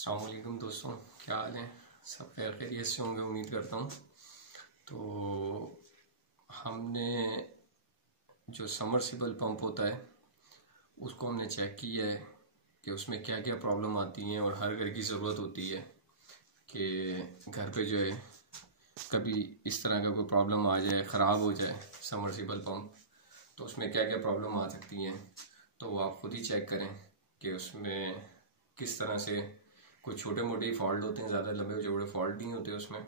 अस्सलाम वालेकुम दोस्तों, क्या हाल है। सब खैरियत से होंगे उम्मीद करता हूँ। तो हमने जो समरसिबल पंप होता है उसको हमने चेक किया है कि उसमें क्या क्या प्रॉब्लम आती हैं और हर घर की ज़रूरत होती है कि घर पे जो है कभी इस तरह का कोई प्रॉब्लम आ जाए, ख़राब हो जाए समरसिबल पंप, तो उसमें क्या क्या प्रॉब्लम आ सकती हैं। तो आप ख़ुद ही चेक करें कि उसमें किस तरह से कुछ छोटे मोटे ही फॉल्ट होते हैं, ज़्यादा लंबे चौड़े फॉल्ट नहीं होते उसमें।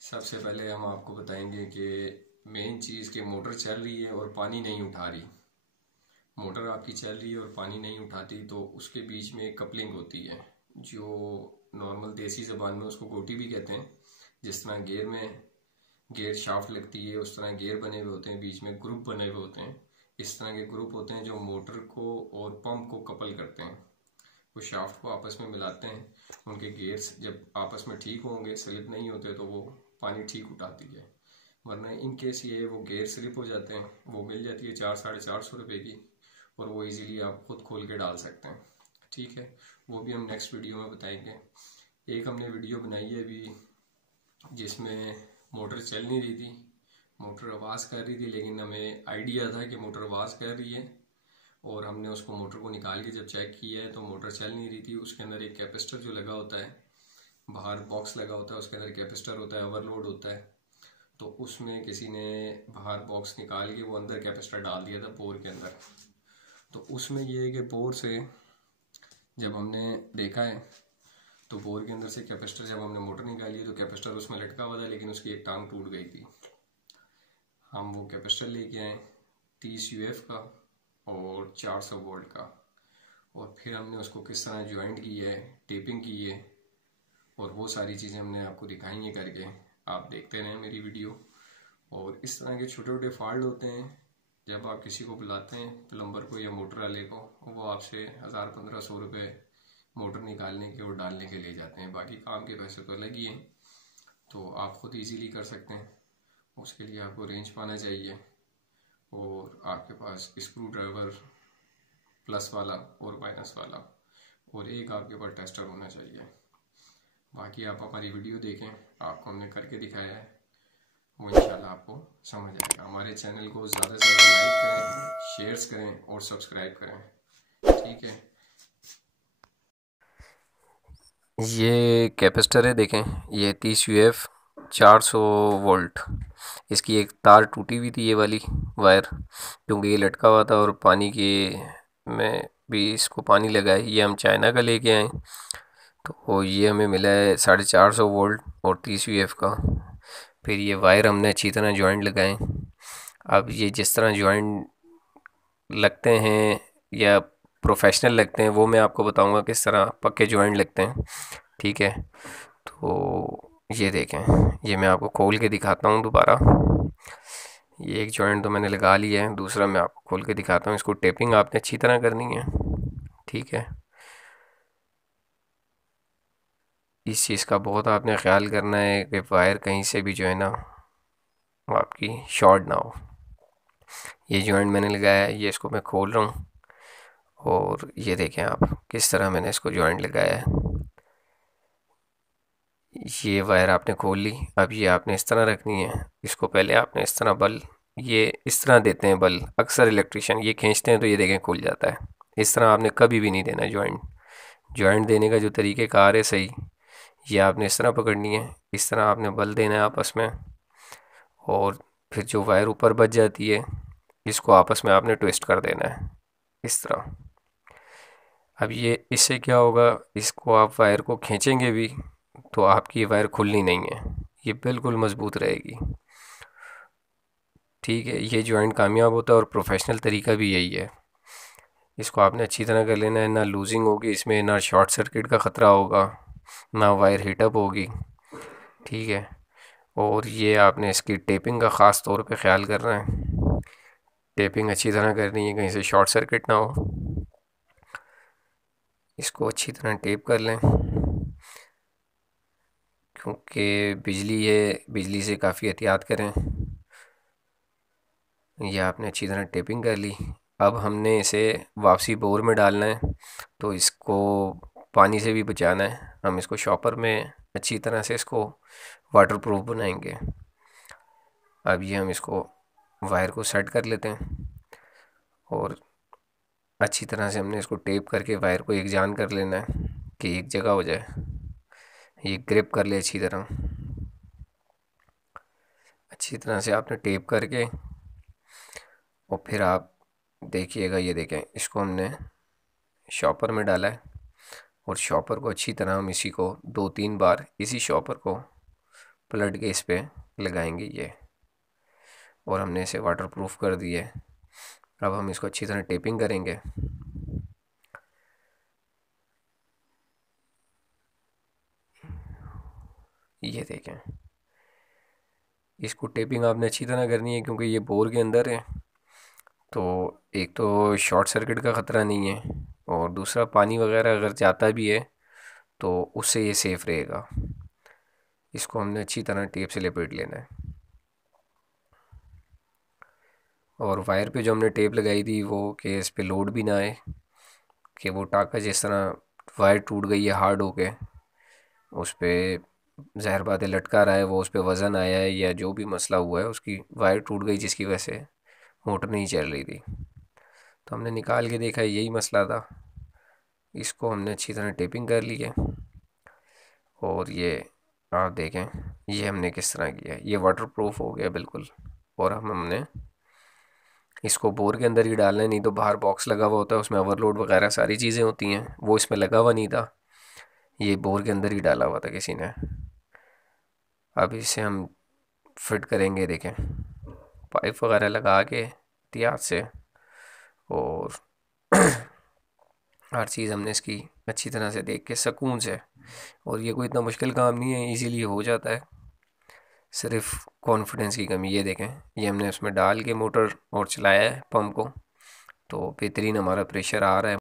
सबसे पहले हम आपको बताएंगे कि मेन चीज़ कि मोटर चल रही है और पानी नहीं उठा रही। मोटर आपकी चल रही है और पानी नहीं उठाती तो उसके बीच में एक कपलिंग होती है, जो नॉर्मल देसी ज़बान में उसको गोटी भी कहते हैं। जिस तरह गेयर में गेयर शाफ्ट लगती है उस तरह गेयर बने हुए होते हैं, बीच में ग्रुप बने हुए होते हैं। इस तरह के ग्रुप होते हैं जो मोटर को और पंप को कपल करते हैं, वो शाफ्ट को आपस में मिलाते हैं। उनके गेयर्स जब आपस में ठीक होंगे, स्लिप नहीं होते, तो वो पानी ठीक उठाती है। वरना इन केस ये वो गेयर स्लिप हो जाते हैं, वो मिल जाती है 400-450 रुपये की, और वो इजीली आप खुद खोल के डाल सकते हैं। ठीक है, वो भी हम नेक्स्ट वीडियो में बताएंगे। एक हमने वीडियो बनाई है अभी जिसमें मोटर चल नहीं रही थी, मोटर आवाज़ कर रही थी, लेकिन हमें आइडिया था कि मोटर आवाज़ कर रही है, और हमने उसको मोटर को निकाल के जब चेक किया है तो मोटर चल नहीं रही थी। उसके अंदर एक कैपेसिटर जो लगा होता है, बाहर बॉक्स लगा होता है, उसके अंदर कैपेसिटर होता है, ओवरलोड होता है। तो उसमें किसी ने बाहर बॉक्स निकाल के वो अंदर कैपेसिटर डाल दिया था बोर के अंदर। तो उसमें ये है कि बोर से जब हमने देखा है तो बोर के अंदर से कैपेसिटर, जब हमने मोटर निकाली है तो कैपेसिटर उसमें लटका हुआ था, लेकिन उसकी एक टांग टूट गई थी। हम वो कैपेसिटर लेके आए 30 UF का और 400 वोल्ट का, और फिर हमने उसको किस तरह ज्वाइंट की है, टेपिंग की है, और वो सारी चीज़ें हमने आपको दिखाई है करके। आप देखते रहें मेरी वीडियो। और इस तरह के छोटे छोटे फॉल्ट होते हैं, जब आप किसी को बुलाते हैं प्लम्बर को या मोटर वाले को, वो आपसे 1000-1500 रुपये मोटर निकालने के और डालने के ले जाते हैं। बाकी काम के पैसे तो अलग ही हैं, तो आप खुद इजीली कर सकते हैं। उसके लिए आपको रेंज पाना चाहिए, और आपके पास स्क्रू ड्राइवर प्लस वाला और माइनस वाला, और एक आपके पास टेस्टर होना चाहिए। बाकी आप हमारी वीडियो देखें, आपको हमने करके दिखाया है, वो इंशाल्लाह आपको समझ आएगा। हमारे चैनल को ज़्यादा से ज़्यादा लाइक करें, शेयर्स करें और सब्सक्राइब करें। ठीक है, ये कैपेसिटर है, देखें ये 30 UF 400 वोल्ट। इसकी एक तार टूटी हुई थी, ये वाली वायर, क्योंकि ये लटका हुआ था और पानी के में भी इसको पानी लगा है। ये हम चाइना का लेके आए, तो ये हमें मिला है 450 वोल्ट और 30 UF का। फिर ये वायर हमने अच्छी तरह जॉइंट लगाए। अब ये जिस तरह जॉइंट लगते हैं या प्रोफेशनल लगते हैं वो मैं आपको बताऊंगा किस तरह पक्के जॉइंट लगते हैं। ठीक है, तो ये देखें, ये मैं आपको खोल के दिखाता हूँ दोबारा। ये एक जॉइंट तो मैंने लगा लिया है, दूसरा मैं आपको खोल के दिखाता हूँ। इसको टेपिंग आपने अच्छी तरह करनी है। ठीक है, इस चीज़ का बहुत आपने ख्याल करना है कि वायर कहीं से भी जो है ना वो आपकी शॉर्ट ना हो। ये जॉइंट मैंने लगाया है, ये इसको मैं खोल रहा हूँ, और ये देखें आप किस तरह मैंने इसको जॉइंट लगाया है। ये वायर आपने खोल ली, अब ये आपने इस तरह रखनी है। इसको पहले आपने इस तरह बल, ये इस तरह देते हैं बल, अक्सर इलेक्ट्रिशियन ये खींचते हैं तो ये देखें खुल जाता है। इस तरह आपने कभी भी नहीं देना जॉइंट। जॉइंट देने का जो तरीक़ेकार है सही, ये आपने इस तरह पकड़नी है, इस तरह आपने बल देना है आपस में, और फिर जो वायर ऊपर बच जाती है इसको आपस में आपने ट्विस्ट कर देना है इस तरह। अब ये इससे क्या होगा, इसको आप वायर को खींचेंगे भी तो आपकी ये वायर खुलनी नहीं है, ये बिल्कुल मज़बूत रहेगी। ठीक है, ये जॉइंट कामयाब होता है और प्रोफेशनल तरीका भी यही है। इसको आपने अच्छी तरह कर लेना है, ना लूजिंग होगी इसमें, ना शॉर्ट सर्किट का ख़तरा होगा, ना वायर हीटअप होगी। ठीक है, और ये आपने इसकी टेपिंग का ख़ास तौर पे ख्याल करना है। टेपिंग अच्छी तरह करनी है, कहीं से शॉर्ट सर्किट ना हो। इसको अच्छी तरह टेप कर लें, क्योंकि बिजली है, बिजली से काफ़ी एहतियात करें। ये आपने अच्छी तरह टेपिंग कर ली। अब हमने इसे वापसी बोर में डालना है, तो इसको पानी से भी बचाना है, हम इसको शॉपर में अच्छी तरह से इसको वाटरप्रूफ बनाएंगे। अब ये हम इसको वायर को सेट कर लेते हैं और अच्छी तरह से हमने इसको टेप करके वायर को एक जान कर लेना है कि एक जगह हो जाए, ये ग्रिप कर ले अच्छी तरह। अच्छी तरह से आपने टेप करके और फिर आप देखिएगा, ये देखें इसको हमने शॉपर में डाला है और शॉपर को अच्छी तरह हम इसी को 2-3 बार इसी शॉपर को पलट के इस पे लगाएंगे ये, और हमने इसे वाटरप्रूफ कर दिया है। अब हम इसको अच्छी तरह टेपिंग करेंगे। ये देखें, इसको टेपिंग आपने अच्छी तरह करनी है क्योंकि ये बोर के अंदर है, तो एक तो शॉर्ट सर्किट का ख़तरा नहीं है और दूसरा पानी वगैरह अगर जाता भी है तो उससे ये सेफ़ रहेगा। इसको हमने अच्छी तरह टेप से लपेट लेना है और वायर पे जो हमने टेप लगाई थी वो कि इस पे लोड भी ना आए, कि वो टाका जिस तरह वायर टूट गई है हार्ड होके, उस पर ज़ाहिर बात है लटका रहा है वो, उस पर वज़न आया है या जो भी मसला हुआ है, उसकी वायर टूट गई जिसकी वजह से मोटर नहीं चल रही थी। तो हमने निकाल के देखा यही मसला था। इसको हमने अच्छी तरह टेपिंग कर ली है और ये आप देखें ये हमने किस तरह किया, ये वाटरप्रूफ हो गया बिल्कुल। और हमने इसको बोर के अंदर ही डालना है, नहीं तो बाहर बॉक्स लगा हुआ होता है उसमें ओवरलोड वगैरह सारी चीज़ें होती हैं, वो इसमें लगा हुआ नहीं था, ये बोर के अंदर ही डाला हुआ था किसी ने। अब इसे हम फिट करेंगे, देखें पाइप वगैरह लगा के एहतियात से, और हर चीज़ हमने इसकी अच्छी तरह से देख के सुकून से, और ये कोई इतना मुश्किल काम नहीं है, इजीली हो जाता है, सिर्फ कॉन्फिडेंस की कमी। ये देखें ये हमने उसमें डाल के मोटर और चलाया है पंप को, तो बेहतरीन हमारा प्रेशर आ रहा है।